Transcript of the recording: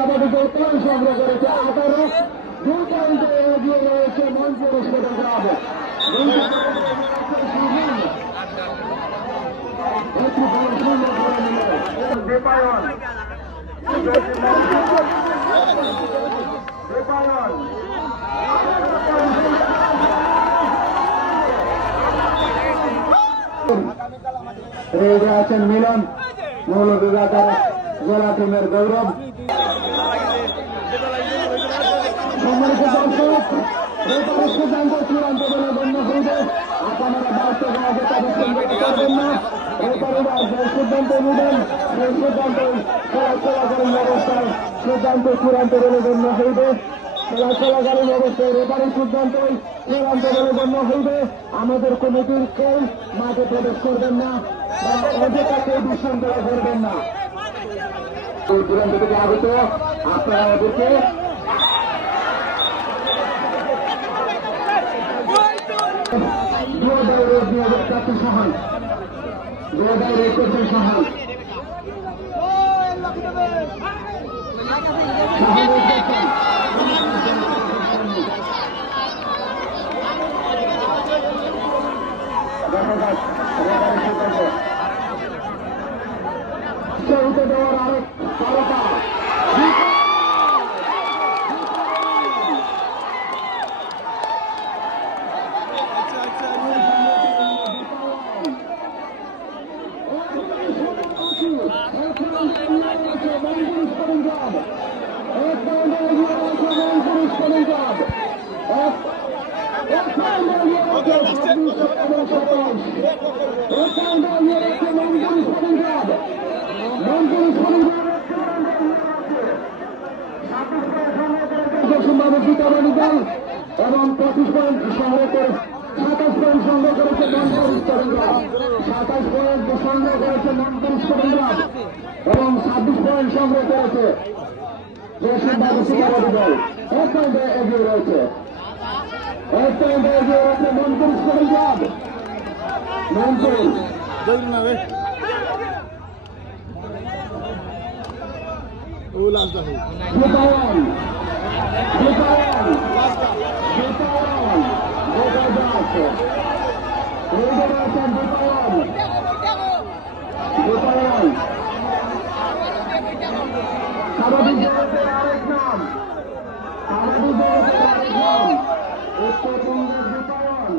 কাবাডি দল পয়েন্ট সংগ্রহ করেছে 18, 2 পয়েন্টে এগিয়ে রয়েছে মঞ্চের স্টেডিয়াম ক্লাব। রেডি আছেন মিলন, মৌলভীবাজার জেলা টিমের গৌরব। সম্মানিত দর্শক, রেফারির সিদ্ধান্ত চূড়ান্ত বলে গণ্য হইবে। আপনারা বাস্তবভাবে তাদের সঙ্গে করবেন না। রেফারিরা যে সিদ্ধান্ত নেবেন সেই সিদ্ধান্ত চলাচলাকালীন অবস্থায় সিদ্ধান্ত চূড়ান্ত বলে গণ্য হইবে। চলাচলাকালীন অবস্থায় রেফারির সিদ্ধান্তই চূড়ান্ত বলে গণ্য হইবে। আমাদের কমিটির কেউ মাঠে প্রবেশ করবেন না বা অযথা কেউ বিশৃঙ্খলা করবেন না। চূড়ান্ত থেকে আগত আপনারা ওদেরকে সহায় সহায় দেওয়ার আরেক তারকা এবং 25 পয়েন্ট সংগ্রহ করে 27 পয়েন্ট সংগ্রহ করেছে মনপুর স্টেডিয়াম, 27 পয়েন্ট সংগ্রহ করেছে মনপুর স্টেডিয়াম এবং 26 পয়েন্ট সংগ্রহ করেছে দল। 1 পয়েন্টে এগিয়ে রয়েছে, 1 পয়েন্টে এগিয়ে রয়েছে মনপুর স্টেডিয়াম। মনপুর আরেক নাম উত্তরবঙ্গের দীপায়ন।